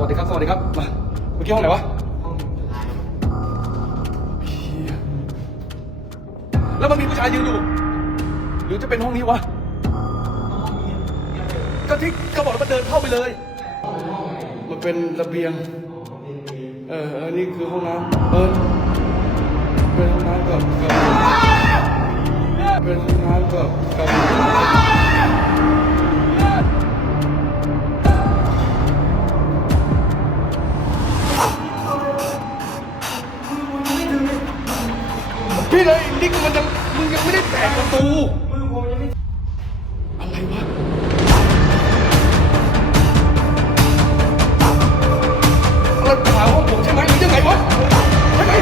วัสดีครับ สวัสดีครับ มา เมื่อกี้ห้องไหนวะ แล้วมันมีผู้ชายยืนอยู่ หรือจะเป็นห้องนี้วะ ก็ที่ก็บอกแล้วมันเดินเข้าไปเลย มันเป็นระเบียง เออเออนี่คือห้องน้ำเออเป็นห้องน้ำกับกับเป็นห้องน้ำกับกับ ไม่ได้แตะประตูอะไรวะเราถามว่าผมใช่ไหมหรือยังไงวะใช่ไหม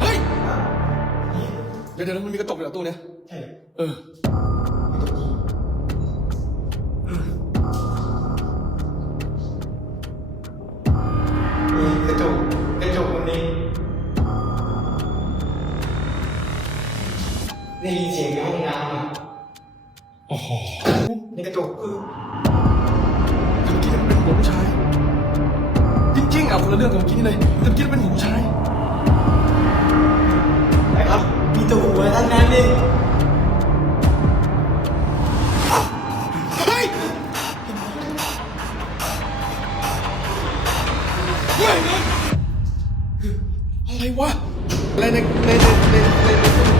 เฮ้ยเดี๋ยวเดี๋ยวมันมีกระจกอยู่หลังตู้เนี่ย ใช่ เออ ได้ยินเสียงในห้องน้ำอะโอ้โหในกระจกคือเมื่อกี้มันเป็นหัวผู้ชาย จริงๆเอาคนละเรื่องกับเมื่อกี้นี่เลยแต่เมื่อกี้มันเป็นหัวผู้ชายนะครับมีแตัวหัวทั้งนั้นเลยเฮ้ยเฮ้ยอะไรวะอะไรในในในในใน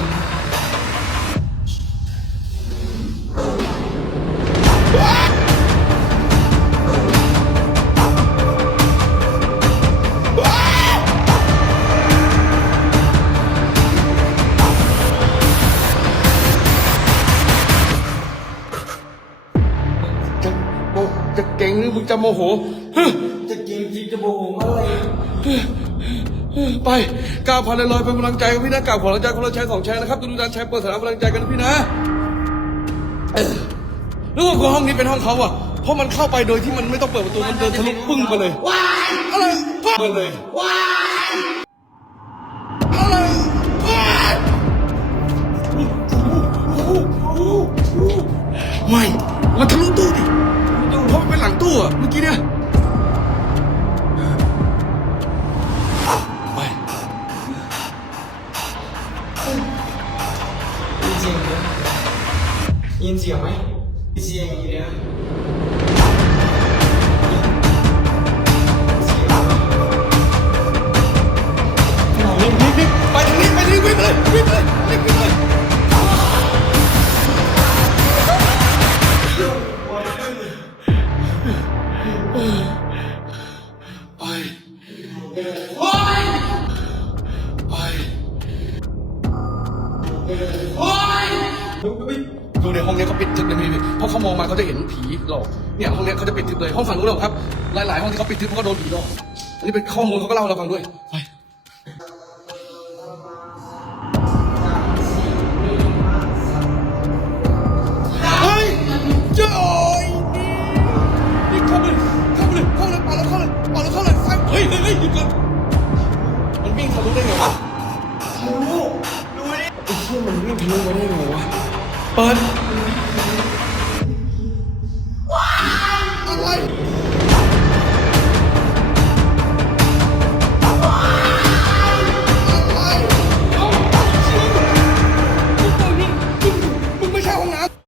งหรือมึงจะโมโหเฮ้ยจะเก่งจริงจะโมโหอะไรไปก้าวผ่านลอยๆเป็นกำลังใจกับพี่นะก้าวผ่านกำลังใจคนละแชร์สองแชร์นะครับดูดูดันแชร์เปิดสนามกำลังใจกันนะพี่นะเออแล้วก็ห้องนี้เป็นห้องเขาอะเพราะมันเข้าไปโดยที่มันไม่ต้องเปิดประตูมันเดินทะลุปึ้งไปเลย Why? อะไรปึ้งไปเลย Why? อะ เสียง ในห้องนี้เขาปิดทึบเลยพี่เพราะเขามองมาเขาจะเห็นผีหลอกเนี่ยห้องนี้เขาจะปิดทึบเลยห้องฝั่งนู้นหรอกครับหลายๆห้องที่เขาปิดทึบเพราะเขาโดนผีหลอกอันนี้เป็นข้อมูลเขาก็เล่าให้เราฟังด้วยไปเฮ้ยเจ้าโอ้ยนี่นี่เข้าไปเลยเข้าไปเลยเข้าไปเลยปาดแล้วเข้าเลยปาดแล้วเข้าเลยไฟเฮ้ยเฮ้ยเฮ้ยหยุดก่อนมันวิ่งทะลุได้ไงวะรู้รู้ดิไอ้เชี่ยมันวิ่งทะลุมาได้ไงวะ Arif.